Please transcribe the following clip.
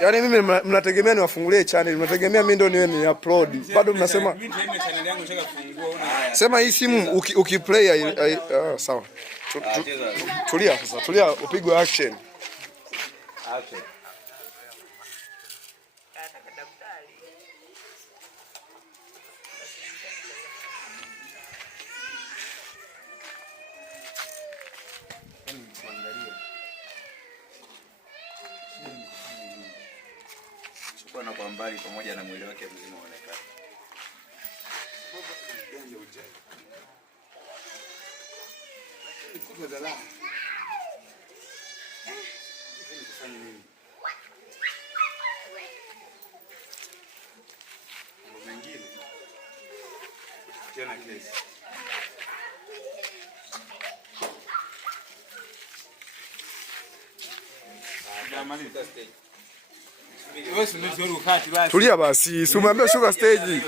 Yaani mimi mnategemea niwafungulie channel, mnategemea mimi ndio niwe ni upload. Bado mnasema mimi channel yangu nataka kufungua una. Sema hii simu ukiplay sawa. Tulia sasa, tulia upigwe action. Action. Chukua kwa mbali pamoja na mwili wake mzima uonekane. Nikupe dala. Kufanya nini? Mambo mengine. Tena kesi. Tulia basi, si umeambia shuka stage.